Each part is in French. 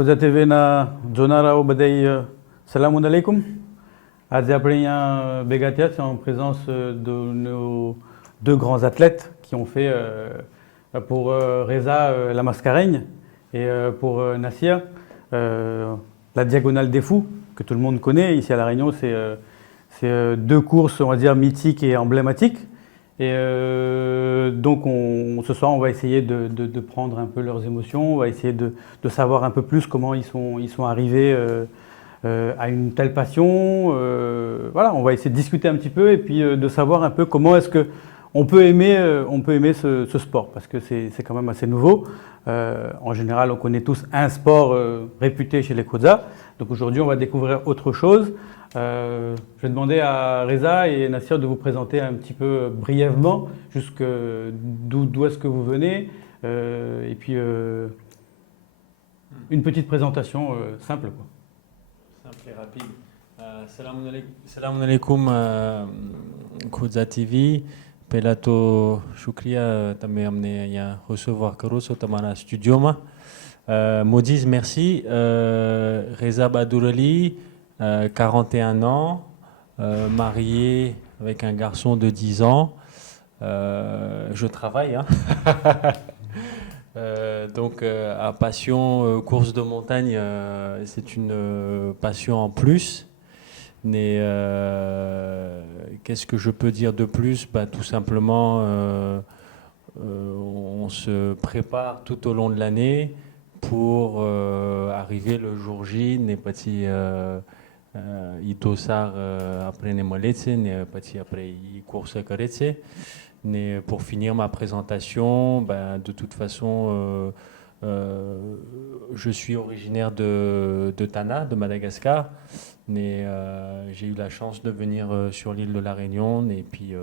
Koza TV na Jonara Obadei, Salamun alaikum. આજે આપણે અહીંયા ભેગા થયા છે en présence de nos deux grands athlètes qui ont fait pour Reza la Mascareigne et pour Nassir la Diagonale des Fous, que tout le monde connaît. Ici à La Réunion, c'est deux courses, on va dire, mythiques et emblématiques. Et donc ce soir, on va essayer de prendre un peu leurs émotions, on va essayer de savoir un peu plus comment ils sont arrivés à une telle passion. Voilà, on va essayer de discuter un petit peu et puis de savoir un peu comment est-ce qu'on peut aimer ce sport, parce que c'est quand même assez nouveau. En général, on connaît tous un sport réputé chez les Koza. Donc aujourd'hui, on va découvrir autre chose. Je vais demander à Reza et Nassir de vous présenter un petit peu brièvement d'où est-ce que vous venez, et puis une petite présentation simple, quoi. Simple et rapide. Salam alaikum Koza TV. Pelato shukriya tame amne ya recevoir karoso tamana studio ma. Modiz merci. Reza Badourali, 41 ans, marié avec un garçon de 10 ans. Je travaille, hein. Donc à passion course de montagne, c'est une passion en plus. Mais qu'est-ce que je peux dire de plus? Tout simplement, on se prépare tout au long de l'année pour arriver le jour J, n'est pas si itosar après ne moletse, n'est pas si après course caretse. Mais pour finir ma présentation, de toute façon, je suis originaire de Tana, de Madagascar. Mais j'ai eu la chance de venir sur l'île de la Réunion. Et puis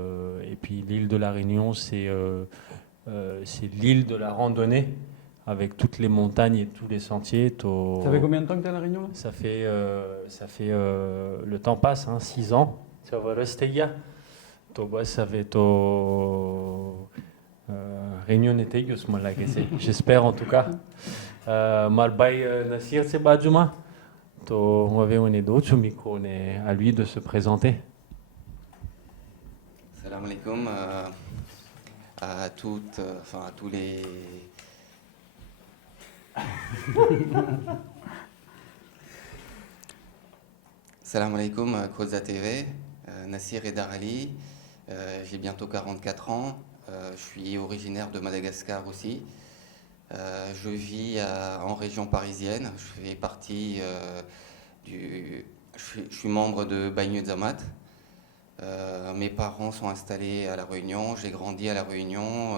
l'île de la Réunion, c'est l'île de la randonnée, avec toutes les montagnes et tous les sentiers. Ça fait combien de temps que tu es à La Réunion là? Ça fait le temps passe, hein, 6 ans. Ça va rester ya. Ça fait Réunion était juste moi là, j'espère en tout cas. Malbay Nassir, c'est Badjouma. On avait un d'autres micro, à lui de se présenter. Salam alaikum à toutes, à tous les. Salam alaikum Koza TV, Nassir et Darali. J'ai bientôt 44 ans. Je suis originaire de Madagascar aussi. Je vis en région parisienne. Je fais partie je suis membre de Bagneux Zamat. Mes parents sont installés à La Réunion. J'ai grandi à La Réunion.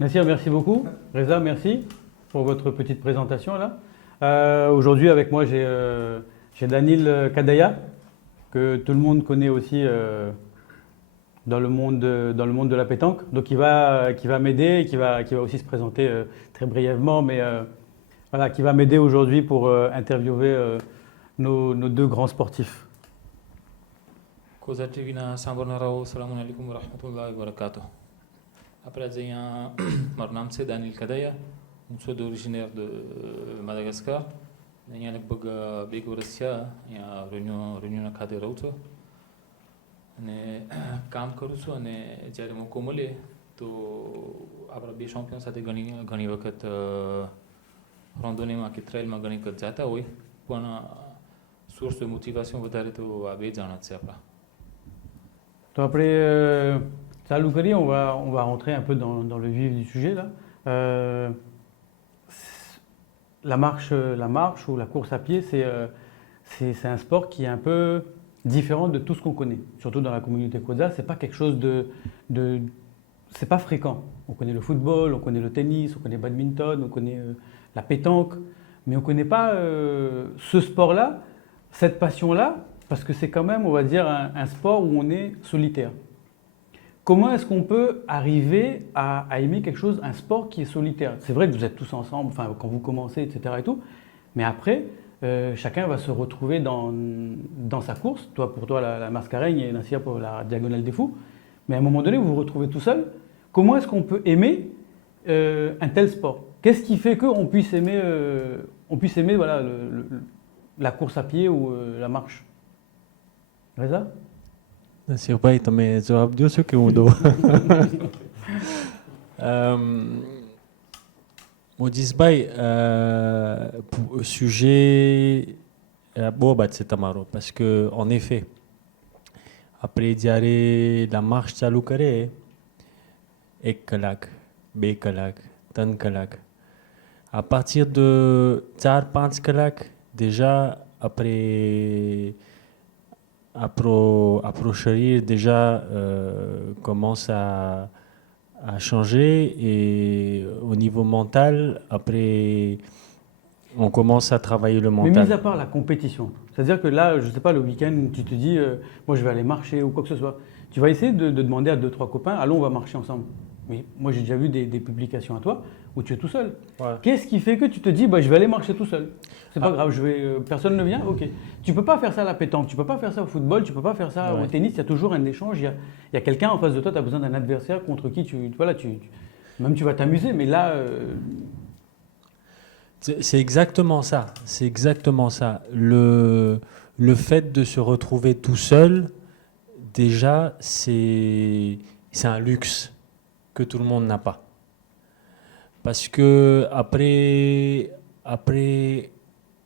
Nassir, merci beaucoup. Reza, merci pour votre petite présentation là. Aujourd'hui, avec moi, j'ai Daniel Kadaya, que tout le monde connaît aussi dans le monde de la pétanque. Donc qui va m'aider et qui va aussi se présenter très brièvement, mais voilà, qui va m'aider aujourd'hui pour interviewer nos deux grands sportifs. Koza TV na Sambornarao, salam alaikum wa rahmatullahi wa barakatuh. Après, mon nom c'est Daniel Kadaya, je suis originaire de Madagascar. Je suis venu à Russia, je suis venu à Kaderauto. Je suis venu à Komole, après champion, ça a été gagné avec randonnée qui trail ma gagné que jata oui pour une source de motivation vous arrêter à Béjana c'est après. Donc après Salou Kari, on va rentrer un peu dans le vif du sujet là. La marche ou la course à pied, c'est un sport qui est un peu différent de tout ce qu'on connaît, surtout dans la communauté Koza. C'est pas quelque chose c'est pas fréquent. On connaît le football, on connaît le tennis, on connaît le badminton, on connaît la pétanque, mais on ne connaît pas ce sport-là, cette passion-là, parce que c'est quand même, on va dire, un sport où on est solitaire. Comment est-ce qu'on peut arriver à aimer quelque chose, un sport qui est solitaire? C'est vrai que vous êtes tous ensemble, quand vous commencez, etc. et tout, mais après, chacun va se retrouver dans sa course. Pour toi, la Mascareigne et Nassir pour la Diagonale des Fous. Mais à un moment donné, vous vous retrouvez tout seul. Comment est-ce qu'on peut aimer un tel sport? Qu'est-ce qui fait qu'on puisse aimer, voilà, la course à pied ou la marche? Reza? Nasir Bhai, તમે જવાબ દો છો કે હું દઉં? મોજીસ ભાઈ, sujet બહુ બાદ છે તમારો, parce que en effet, આપણે જ્યારે la marche ચાલુ કરે 1 કલાક, 2 કલાક, 3 કલાક, à partir de 4-5 કલાક, déjà après Apro Sharir déjà commence à changer et au niveau mental, après on commence à travailler le Mais mental. mis à part la compétition, c'est-à-dire que là, je ne sais pas, le week-end, tu te dis, moi je vais aller marcher ou quoi que ce soit, tu vas essayer de demander à 2-3 copains, allons, on va marcher ensemble. Mais moi j'ai déjà vu des publications à toi où tu es tout seul. Ouais. Qu'est-ce qui fait que tu te dis, bah, je vais aller marcher tout seul? C'est pas grave, personne ne vient, ok. Tu peux pas faire ça à la pétanque, tu peux pas faire ça au football, tu peux pas faire ça Ouais. au tennis, il y a toujours un échange, il y a quelqu'un en face de toi, tu as besoin d'un adversaire contre qui même tu vas t'amuser, mais là, C'est exactement ça. C'est exactement ça. Le fait de se retrouver tout seul, déjà, c'est un luxe que tout le monde n'a pas. Parce que après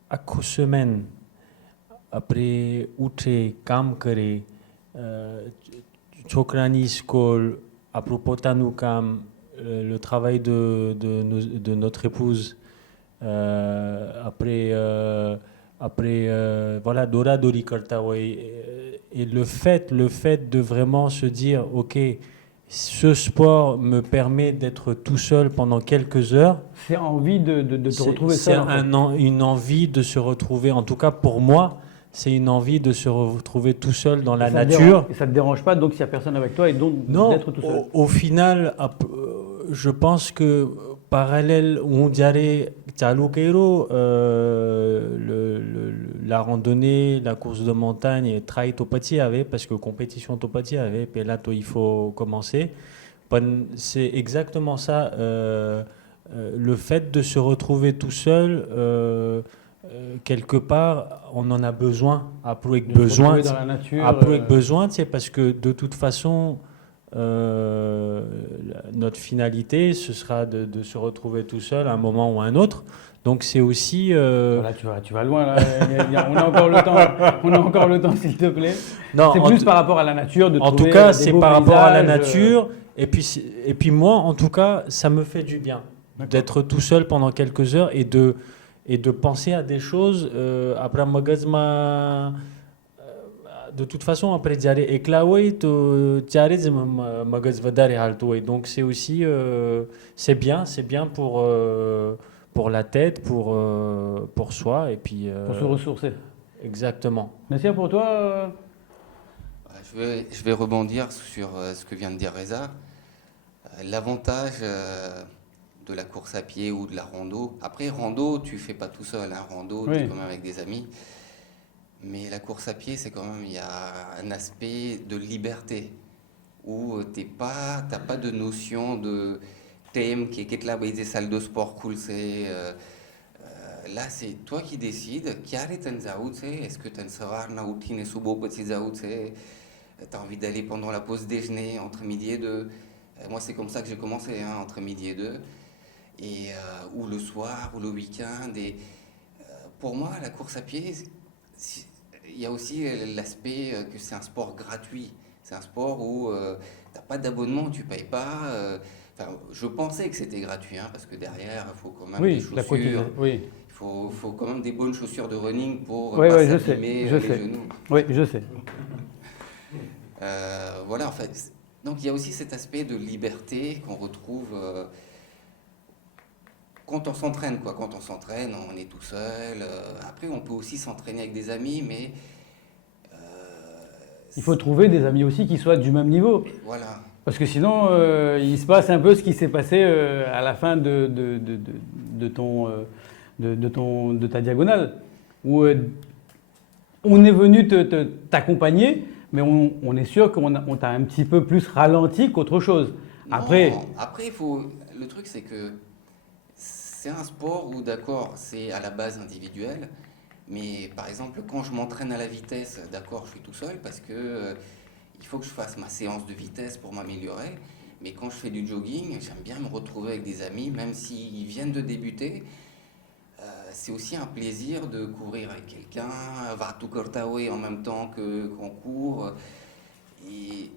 quelques semaines, après outre kam kare, chokrani skol, à propos tanu kam, le travail de notre épouse, après voilà, Dora Dori karta hoy, et le fait de vraiment se dire, ok, ce sport me permet d'être tout seul pendant quelques heures. c'est envie de te retrouver seul. En fait. Une envie de se retrouver, en tout cas pour moi, c'est une envie de se retrouver tout seul dans la nature. Et ça ne te dérange pas, donc s'il n'y a personne avec toi, et donc Non, d'être tout seul. au final, je pense que parallèle, on dirait la randonnée, la course de montagne, trail topati avait, parce que compétition topati avait, puis là, il faut commencer. C'est exactement ça. Le fait de se retrouver tout seul, quelque part, on en a besoin. Après, De se retrouver dans la nature. besoin, parce que de toute façon, notre finalité, ce sera de se retrouver tout seul à un moment ou à un autre. Donc c'est aussi... Voilà, tu vas loin là. On a encore le temps. On a encore le temps, s'il te plaît. Non, C'est plus par rapport à la nature. en tout cas, c'est par rapport à la nature. Et puis moi, en tout cas, ça me fait du bien d'être tout seul pendant quelques heures et de penser à des choses. Après, de toute façon, après diare éclaoué, donc c'est aussi c'est bien pour la tête, pour soi et puis Pour se ressourcer. exactement. Nassir, pour toi Je vais rebondir sur ce que vient de dire Reza. L'avantage de la course à pied ou de la rando, après rando, tu fais pas tout seul, hein. Rando, tu es quand même avec des amis. Mais la course à pied, c'est quand même, il y a un aspect de liberté où t'as pas de notion de thème qui est là, des salles de sport cool, c'est là c'est toi qui décides. Est-ce que tu as envie d'aller pendant la pause déjeuner entre midi et 2? Moi c'est comme ça que j'ai commencé, hein, entre midi et 2, et ou le soir ou le week-end. Et pour moi, la course à pied, il y a aussi l'aspect que c'est un sport gratuit. C'est un sport où tu n'as pas d'abonnement, tu ne payes pas. Je pensais que c'était gratuit, hein, parce que derrière, il faut quand même des chaussures. Oui, Il faut quand même des bonnes chaussures de running pour Oui, pas je sais, s'abîmer je les sais. genoux. oui, je sais. Voilà, en fait. Donc il y a aussi cet aspect de liberté qu'on retrouve quand on s'entraîne, quoi. Quand on s'entraîne, on est tout seul. Après, on peut aussi s'entraîner avec des amis, mais Il faut trouver des amis aussi qui soient du même niveau. voilà. Parce que sinon, il se passe un peu ce qui s'est passé à la fin de ta diagonale, où on est venu t'accompagner, mais on est sûr qu'on t'a un petit peu plus ralenti qu'autre chose. Après, Non, après, le truc, c'est que c'est un sport où, d'accord, c'est à la base individuel, mais par exemple, quand je m'entraîne à la vitesse, d'accord, je suis tout seul parce que il faut que je fasse ma séance de vitesse pour m'améliorer. Mais quand je fais du jogging, j'aime bien me retrouver avec des amis, même s'ils viennent de débuter. C'est aussi un plaisir de courir avec quelqu'un, Vatu Kortawe en même temps qu'on court. Et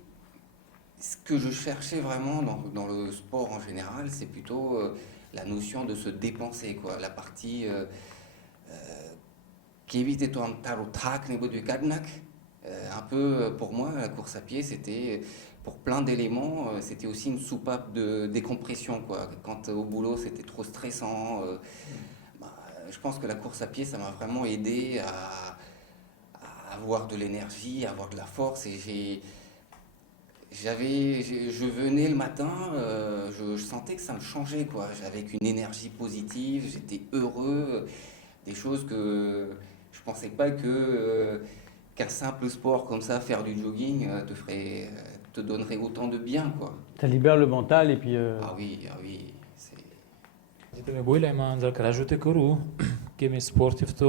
ce que je cherchais vraiment dans le sport en général, c'est plutôt la notion de se dépenser, quoi. La partie qui évite et un peu pour moi, la course à pied, c'était pour plein d'éléments, c'était aussi une soupape de décompression, quoi. Quand au boulot, c'était trop stressant. Bah, je pense que la course à pied, ça m'a vraiment aidé à avoir de l'énergie, à avoir de la force. Et je venais le matin, je sentais que ça me changeait, quoi. J'avais une énergie positive, j'étais heureux, des choses que je pensais pas qu'un simple sport comme ça, faire du jogging, te donnerait autant de bien, quoi. Ça libère le mental et puis Ah oui, c'est... તમે બોલ્યા એમાં જરાક રાજુ તે કરું કે મેં સ્પોર્ટ્સ તો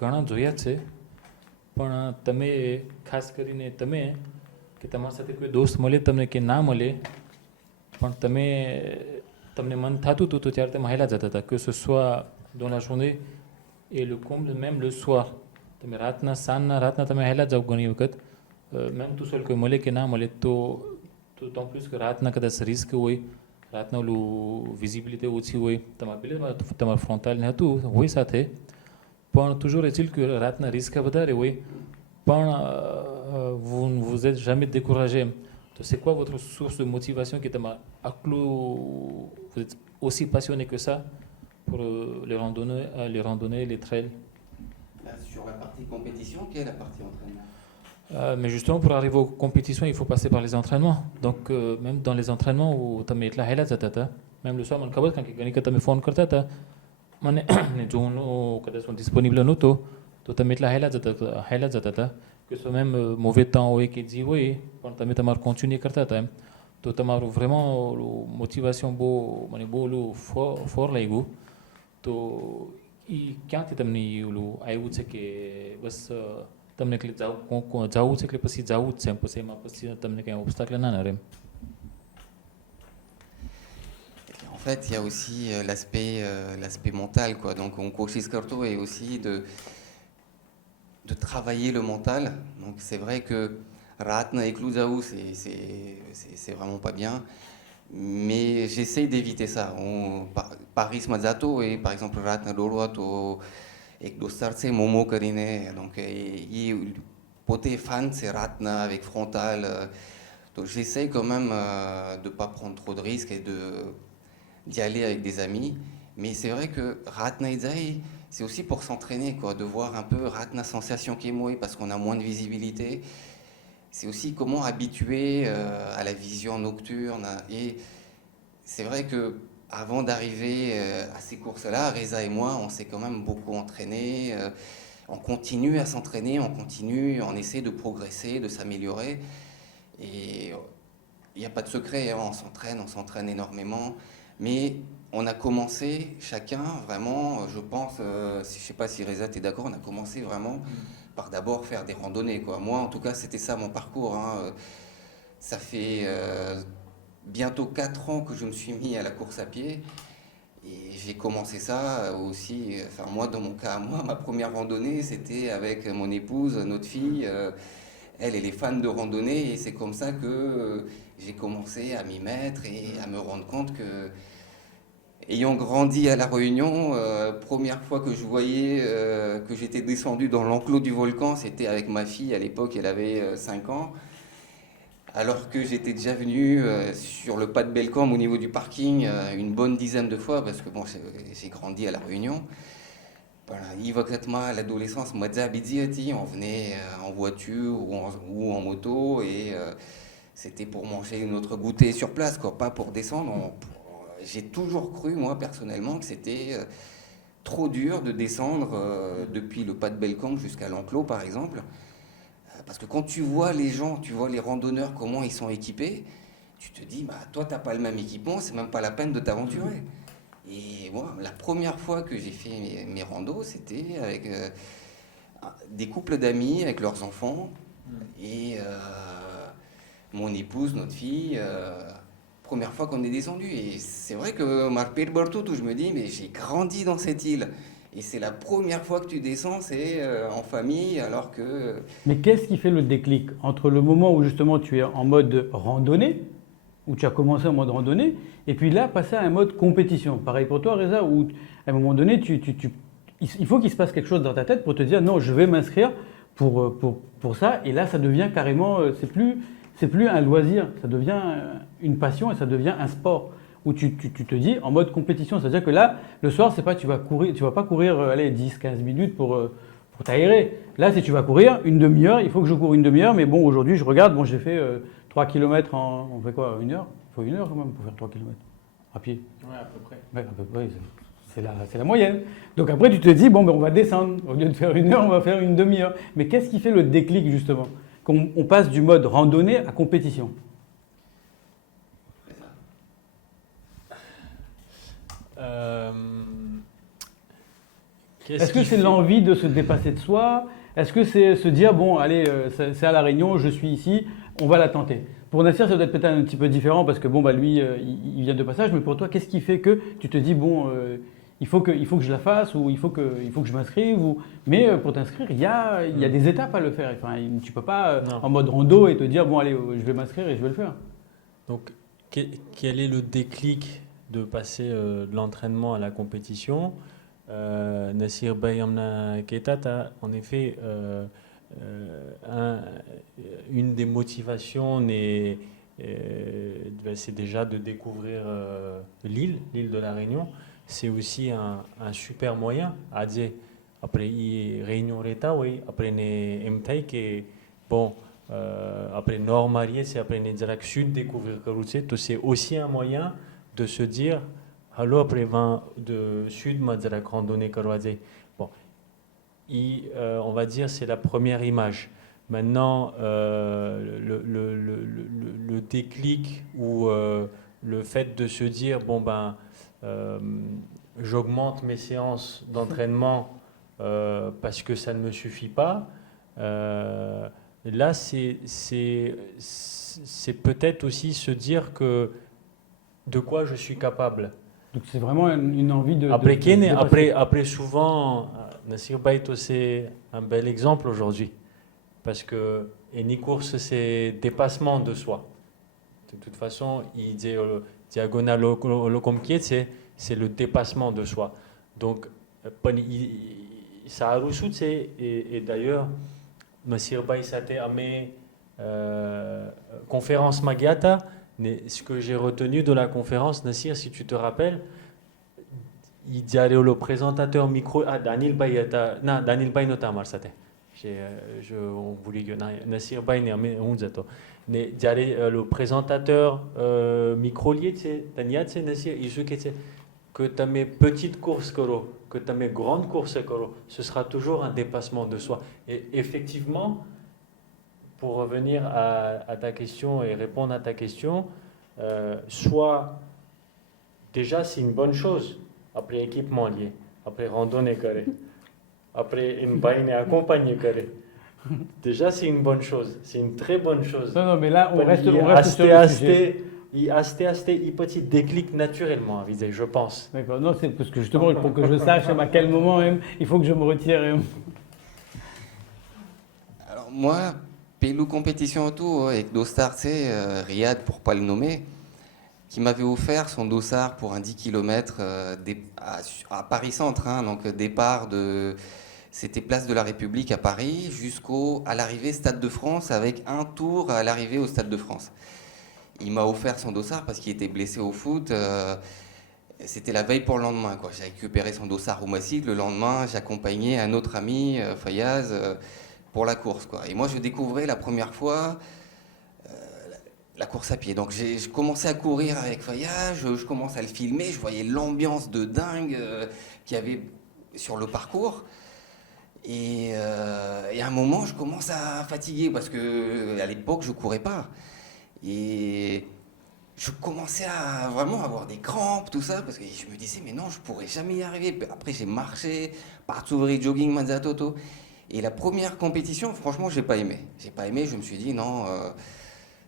ઘણા જોયા જ છે, પણ તમે ખાસ કરીને તમે કે તમારી સાથે કોઈ દોસ્ત મળે તમને કે ના મળે, પણ તમને મન થતું હતું તો ત્યારે તમે હાલ્યા જતા હતા, que ce soit dans la journée et le comble même le soir. તમે રાતના તમે હાલ્યા જાઓ ઘણી વખત, même tout seul કોઈ મળે કે ના મળે તો d'autant plus que રાતના કદાચ રિસ્ક હોય, રાતના ઓલું વિઝિબિલિટી ઓછી હોય, તમારા ફ્રોન્ટાલ ને હતું હોય સાથે, પણ toujours est-il que રાતના રિસ્ક વધારે હોય, પણ vous êtes jamais découragé. Donc c'est quoi votre source de motivation qui vous êtes aussi passionné que ça pour les randonnées, les trails? Sur la partie compétition, quelle est la partie entraînement? Mais justement, pour arriver aux compétitions, il faut passer par les entraînements. Donc, même dans les entraînements où tu as mis la haila zatata, même le soir, quand tu as phone karta ta, les journaux qui sont disponibles en auto, tu as mis la haila zatata, que ce même mauvais temps ou qui dit oui, quand tu as mis continuer karta ta, tu as vraiment motivation beau fort là ego, tu quand tu as mis le aïe c'est que bas તમને એટલે જવું છે એટલે પછી જવું જ છે, પછી એમાં પછી તમને કંઈ obstacle ના રહે. En fait, il y a aussi l'aspect mental, quoi. Donc, on coachise Corto et aussi de travailler le mental. Donc, c'est vrai que Ratna et Kluzaou, c'est vraiment pas bien. Mais j'essaye d'éviter ça. Paris Mazzato et par exemple Ratna Doroato et Dostarce Momo Karine. Donc, poté fan, c'est Ratna avec frontal. Donc, j'essaye quand même de ne pas prendre trop de risques et d'y aller avec des amis. Mais c'est vrai que Ratna Izaï, c'est aussi pour s'entraîner, quoi, de voir un peu Ratna sensation qui est mouée parce qu'on a moins de visibilité. C'est aussi comment habituer à la vision nocturne. Et c'est vrai que avant d'arriver à ces courses-là, Reza et moi, on s'est quand même beaucoup entraîné. On continue à s'entraîner, on essaie de progresser, de s'améliorer. Et il n'y a pas de secret, hein, on s'entraîne énormément. Mais on a commencé chacun vraiment, je pense, je ne sais pas si Reza t'es d'accord, on a commencé vraiment par d'abord faire des randonnées, quoi. Moi, en tout cas, c'était ça mon parcours, hein. Ça fait bientôt 4 ans que je me suis mis à la course à pied. Et j'ai commencé ça aussi, enfin moi, dans mon cas, ma première randonnée, c'était avec mon épouse, notre fille. Elle est fan de randonnée et c'est comme ça que j'ai commencé à m'y mettre et à me rendre compte que, ayant grandi à La Réunion, première fois que je voyais que j'étais descendu dans l'enclos du volcan, c'était avec ma fille, à l'époque elle avait 5 ans, alors que j'étais déjà venu sur le pas de Bellecombe au niveau du parking une bonne dizaine de fois, parce que bon, j'ai grandi à La Réunion. Voilà, à l'adolescence, on venait en voiture ou en moto et c'était pour manger notre goûter sur place, quoi, pas pour descendre. J'ai toujours cru, moi, personnellement, que c'était trop dur de descendre depuis le pas de Bellecombe jusqu'à l'enclos, par exemple. Parce que quand tu vois les gens, tu vois les randonneurs, comment ils sont équipés, tu te dis, bah, toi, tu n'as pas le même équipement, c'est même pas la peine de t'aventurer. Et moi, la première fois que j'ai fait mes randos, c'était avec des couples d'amis avec leurs enfants et mon épouse, notre fille. Première fois qu'on est descendu. Et c'est vrai que Marpet Bortut, où je me dis, mais j'ai grandi dans cette île. Et c'est la première fois que tu descends, c'est en famille, alors que... Mais qu'est-ce qui fait le déclic entre le moment où justement tu es en mode randonnée, où tu as commencé en mode randonnée, et puis là, passer à un mode compétition? Pareil pour toi, Reza, où à un moment donné, il faut qu'il se passe quelque chose dans ta tête pour te dire non, je vais m'inscrire pour ça. Et là, ça devient carrément, c'est plus un loisir, ça devient une passion et ça devient un sport. Où tu te dis en mode compétition, c'est-à-dire que là, le soir, c'est pas tu vas pas courir allez, 10-15 minutes pour t'aérer. Là, si tu vas courir une demi-heure, il faut que je cours une demi-heure, mais bon, aujourd'hui, je regarde, bon, j'ai fait 3 km on fait quoi, une heure? Il faut une heure quand même pour faire 3 km à pied. Ouais, à peu près. Ouais, à peu près, c'est la moyenne. Donc après, tu te dis, bon, ben, on va descendre. Au lieu de faire une heure, on va faire une demi-heure. Mais qu'est-ce qui fait le déclic, justement? Qu'on passe du mode randonnée à compétition? Est-ce que c'est l'envie de se dépasser de soi? Est-ce que c'est se dire, bon, allez, c'est à La Réunion, je suis ici, on va la tenter? Pour Nassir, ça doit être peut-être un petit peu différent parce que bon, bah, lui, il vient de passage, mais pour toi, qu'est-ce qui fait que tu te dis, bon, il faut que je la fasse ou il faut que je m'inscrive Mais pour t'inscrire, il y a des étapes à le faire. Enfin, tu ne peux pas en mode rando et te dire, bon, allez, je vais m'inscrire et je vais le faire. Donc, quel est le déclic de passer de l'entraînement à la compétition? Nassir Bayamna Keita, en effet, une des motivations, c'est déjà de découvrir l'île de la Réunion. C'est aussi un super moyen à dire. Après, Réunion Reta, oui, après, MTAI, bon, après Nord Marié, c'est après Nédirak Sud, découvrir Karoutse, c'est aussi un moyen de se dire, alors après 20 de Sud, Madirak randonnée Karoutse. Bon, on va dire, c'est la première image. Maintenant, le déclic ou le fait de se dire, bon ben, j'augmente mes séances d'entraînement parce que ça ne me suffit pas. Là, c'est peut-être aussi se dire que de quoi je suis capable. Donc c'est vraiment une envie de... Après souvent, Nassir Baito, c'est un bel exemple aujourd'hui. Parce que une course, c'est dépassement de soi. De toute façon, il dit diagonal c'est le dépassement de soi. Donc, ça a reçu, et d'ailleurs, Nassir Baï s'était amé conférence Magiata. Ce que j'ai retenu de la conférence, Nassir, si tu te rappelles, il dit le présentateur micro. Ah, Daniel Baï nota Marsate. On voulait que Nassir Baï n'ait le présentateur micro-lié, Nassir, il se que tu as mes petites courses, que tu as mes grandes courses, ce sera toujours un dépassement de soi. Et effectivement, pour revenir à ta question et répondre à ta question, soit déjà c'est une bonne chose, après équipement lié, après randonnée carré, après une baïne accompagnée carré. Déjà c'est une bonne chose, c'est une très bonne chose. Non, mais là on reste sur le sujet. Il petit déclic naturellement, je pense. D'accord, non, c'est parce que justement, pour que je sache à quel moment même, il faut que je me retire. Alors moi, Pelou compétition auto avec Dostar, Riyad pour pas le nommer, qui m'avait offert son dossard pour un 10 km à Paris Centre, hein, donc départ de... C'était place de la République à Paris à l'arrivée Stade de France avec un tour à l'arrivée au Stade de France. Il m'a offert son dossard parce qu'il était blessé au foot. C'était la veille pour le lendemain, quoi. J'ai récupéré son dossard au Massif. Le lendemain, j'accompagnais un autre ami, Fayaz, pour la course, quoi. Et moi, je découvrais la première fois la course à pied. Donc, je commençais à courir avec Fayaz, je commençais à le filmer. Je voyais l'ambiance de dingue qu'il y avait sur le parcours. Et à un moment, je commence à fatiguer parce qu'à l'époque, je ne courais pas. Et je commençais à vraiment avoir des crampes, tout ça, parce que je me disais, mais non, je pourrais jamais y arriver. Puis après, j'ai marché, partout jogging, Mazzatoto. Et la première compétition, franchement, j'ai pas aimé. J'ai pas aimé, je me suis dit, non,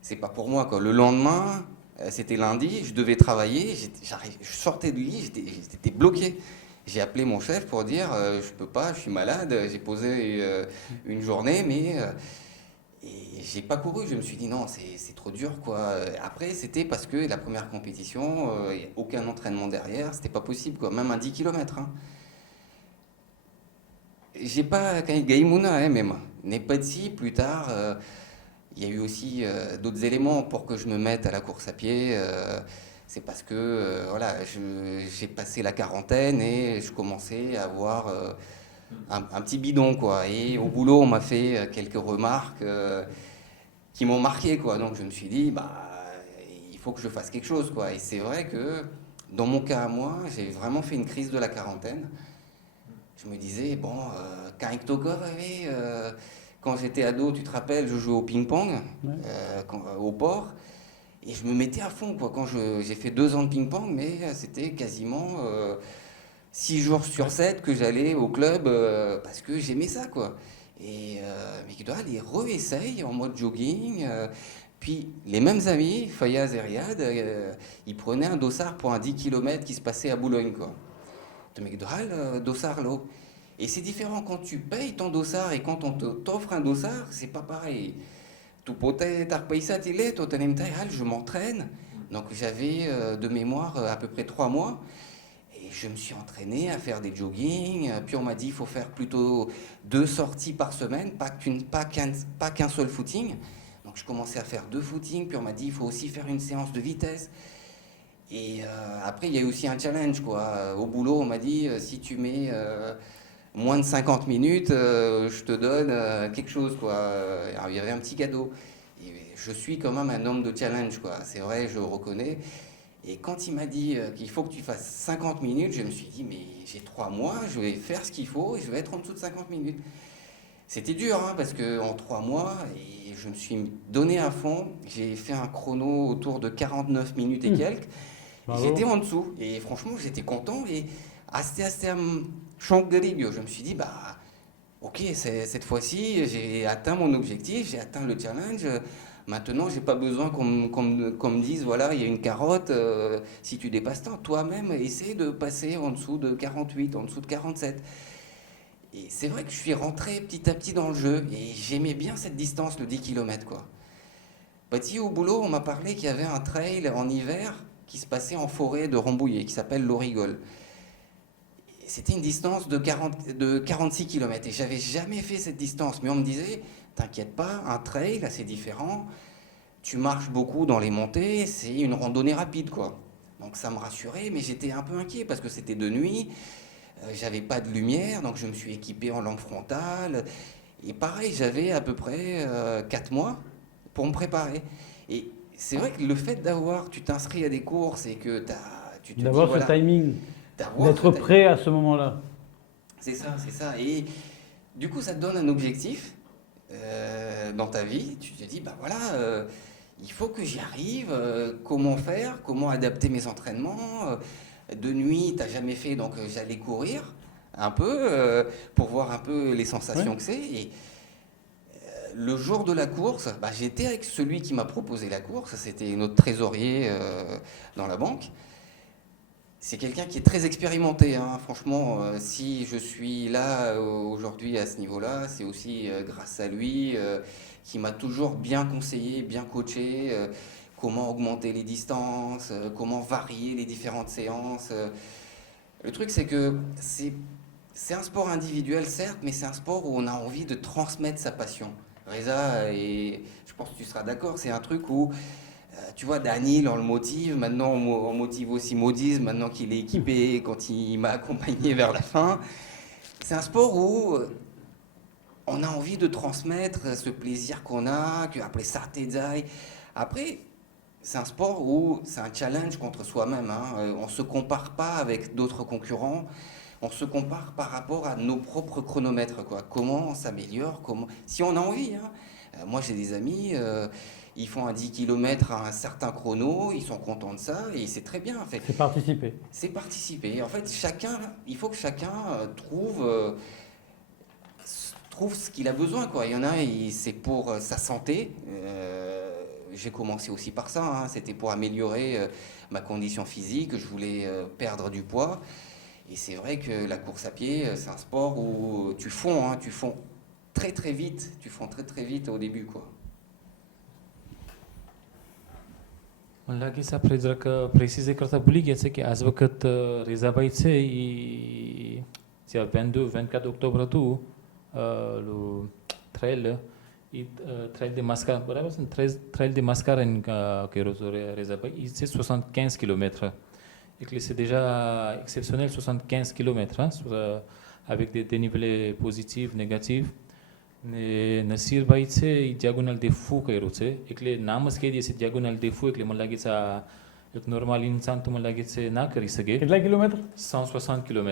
c'est pas pour moi, quoi. Le lendemain, c'était lundi, je devais travailler, je sortais de lit, j'étais bloqué. J'ai appelé mon chef pour dire, je peux pas, je suis malade, j'ai posé une journée, mais et j'ai pas couru. Je me suis dit non, c'est trop dur, quoi. Après, c'était parce que la première compétition, y a aucun entraînement derrière, c'était pas possible, quoi. Même un 10 km. Hein. J'ai pas Gaïmouna, hein, même. N'est pas dit, plus tard, il y a eu aussi d'autres éléments pour que je me mette à la course à pied. C'est parce que voilà, j'ai passé la quarantaine et je commençais à avoir un petit bidon, quoi. Et au boulot, on m'a fait quelques remarques qui m'ont marqué, quoi. Donc je me suis dit, bah, il faut que je fasse quelque chose, quoi. Et c'est vrai que dans mon cas à moi, j'ai vraiment fait une crise de la quarantaine. Je me disais, bon, quand j'étais ado, tu te rappelles, je jouais au ping-pong Ouais. au port. Et je me mettais à fond, quoi. J'ai fait 2 ans de ping-pong, mais c'était quasiment 6 jours sur 7 que j'allais au club parce que j'aimais ça, quoi. Et McDowell, il réessaye en mode jogging. Puis les mêmes amis, Fayaz et Riyad, ils prenaient un dossard pour un 10 km qui se passait à Boulogne, quoi. De McDowell, dossard l'eau. Et c'est différent quand tu payes ton dossard et quand on t'offre un dossard, c'est pas pareil. Tu potais tarpaïsat il est, je m'entraîne. Donc j'avais de mémoire à peu près 3 mois. Et je me suis entraîné à faire des joggings. Puis on m'a dit il faut faire plutôt 2 sorties par semaine, pas qu'un seul footing. Donc je commençais à faire 2 footings. Puis on m'a dit il faut aussi faire une séance de vitesse. Et après il y a eu aussi un challenge, quoi. Au boulot on m'a dit si tu mets moins de 50 minutes, je te donne quelque chose, quoi. Alors, il y avait un petit cadeau. Et je suis quand même un homme de challenge, quoi. C'est vrai, je le reconnais. Et quand il m'a dit qu'il faut que tu fasses 50 minutes, je me suis dit, mais j'ai 3 mois, je vais faire ce qu'il faut et je vais être en dessous de 50 minutes. C'était dur, hein, parce qu'en 3 mois, et je me suis donné à fond. J'ai fait un chrono autour de 49 minutes et quelques. Et Bravo. j'étais en dessous. Et franchement, j'étais content. Et c'était un choc de ligue. Je me suis dit, bah, ok, cette fois-ci, j'ai atteint mon objectif, j'ai atteint le challenge. Maintenant, j'ai pas besoin qu'on me dise, voilà, il y a une carotte, si tu dépasses tant. Toi-même, essaie de passer en dessous de 48, en dessous de 47. Et c'est vrai que je suis rentré petit à petit dans le jeu et j'aimais bien cette distance, le 10 km, quoi. Petit au boulot, on m'a parlé qu'il y avait un trail en hiver qui se passait en forêt de Rambouillet, qui s'appelle l'Aurigole. C'était une distance de 46 km et j'avais jamais fait cette distance. Mais on me disait, t'inquiète pas, un trail, là c'est différent. Tu marches beaucoup dans les montées, c'est une randonnée rapide, quoi. Donc ça me rassurait, mais j'étais un peu inquiet parce que c'était de nuit, j'avais pas de lumière, donc je me suis équipé en lampe frontale. Et pareil, j'avais à peu près 4 mois pour me préparer. Et c'est vrai que le fait tu t'inscris à des courses et que tu te dis, D'avoir voilà, ce timing, d'avoir d'être ce timing. prêt à ce moment-là. C'est ça, c'est ça. Et du coup, ça te donne un objectif dans ta vie. Tu te dis, bah voilà, il faut que j'y arrive. Comment faire? Comment adapter mes entraînements? De nuit, t'as jamais fait, donc j'allais courir un peu pour voir un peu les sensations Ouais. que c'est. Et le jour de la course, bah, j'étais avec celui qui m'a proposé la course. C'était notre trésorier dans la banque. C'est quelqu'un qui est très expérimenté, hein. Franchement, si je suis là aujourd'hui à ce niveau-là, c'est aussi grâce à lui qui m'a toujours bien conseillé, bien coaché, comment augmenter les distances, comment varier les différentes séances. Le truc, c'est que c'est un sport individuel, certes, mais c'est un sport où on a envie de transmettre sa passion. Reza, et je pense que tu seras d'accord, c'est un truc où tu vois, Daniel, on le motive. Maintenant, on motive aussi Maudise, maintenant qu'il est équipé, quand il m'a accompagné vers la fin. C'est un sport où on a envie de transmettre ce plaisir qu'on a, après Sartezai. Après, c'est un sport où c'est un challenge contre soi-même, hein. On ne se compare pas avec d'autres concurrents. On se compare par rapport à nos propres chronomètres, quoi. Comment on s'améliore, si on a envie, hein. Moi, j'ai des amis, ils font un 10 km à un certain chrono, ils sont contents de ça et c'est très bien en fait. C'est participer. C'est participer. En fait, il faut que chacun trouve ce qu'il a besoin, quoi. Il y en a, c'est pour sa santé. J'ai commencé aussi par ça, hein. C'était pour améliorer ma condition physique. Je voulais perdre du poids. Et c'est vrai que la course à pied, c'est un sport où tu fonds, hein, tu fonds très très vite. Tu fonds très très vite au début, quoi. मला की सा जरा प्रेसिज करता भुली गया છે કે આજ વખત રેઝાભાઈ છે એ જે 22-24 ઓક્ટોબર હતું trail trail de Mascara બરાબર છે ને trail de Mascara કર્યો હતો રેઝાભાઈ એ છે 75 km એટલે c'est déjà exceptionnel 75 km hein, avec des dénivelés positifs négatifs ને નસીરભાઈ છે એ diagonal de fou કર્યું છે એટલે નામ જ કહી દઈએ છે diagonal de fou એટલે મને લાગે છે આ એક નોર્મલ ઇન્સાન તો મને લાગે છે ના કરી શકે કેટલા કિલોમીટર 160 km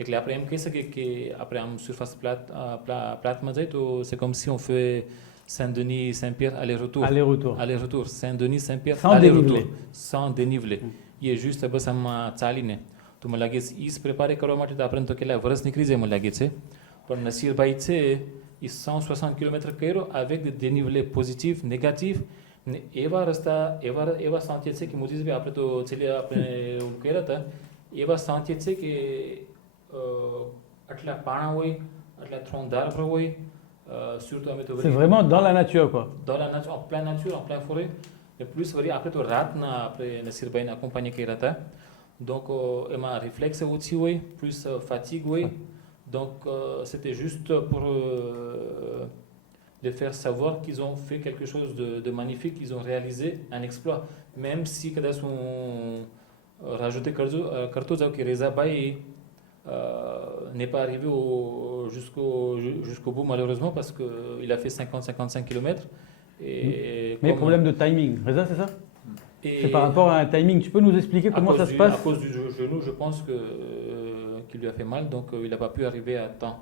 એટલે આપણે એમ કહી શકીએ કે આપણે આમ surface plate માં જાય તો c'est comme si on fait Saint-Denis Saint-Pierre aller-retour aller-retour Saint-Denis Saint-Pierre aller-retour sans dénivelé એ juste બસ આમાં ચાલીને તો મને લાગે છે ઈ જ પ્રિપેર કરવા માટે તો આપણે તો કેટલા વર્ષ નીકળી જાય મને લાગે છે પણ નસીરભાઈ છે એ 160 km કર્યો avec des dénivelés positifs négatifs ને એવા રસ્તા એવા સાંચે છે કે મુજીબભાઈ આપણે તો છેલ્લે આપણે કર્યા હતા એવા સાંચે છે કે આટલા પાણા હોય આટલા ત્રણ ધાર હોય surtout અમે તો C'est vraiment dans la nature quoi. dans la nature en pleine nature en plein forêt et plus વળી આપણે તો રાતના આપણે નસીરભાઈને accompagné કર્યા હતા donc એમાં réflexe aussi હોય plus fatigue હોય donc c'était juste pour de faire savoir qu'ils ont fait quelque chose de magnifique, qu'ils ont réalisé un exploit. Même si कदाच rajouté करतो जाओ कि रेज़ाभाई n'est pas arrivé jusqu'au bout malheureusement parce qu'il a fait 50-55 km. Mais problème de timing, Reza, c'est ça? C'est par rapport à un timing. Tu peux nous expliquer comment ça se passe? À cause du genou, je pense qu'il lui a fait mal, donc il n'a pas pu arriver à temps.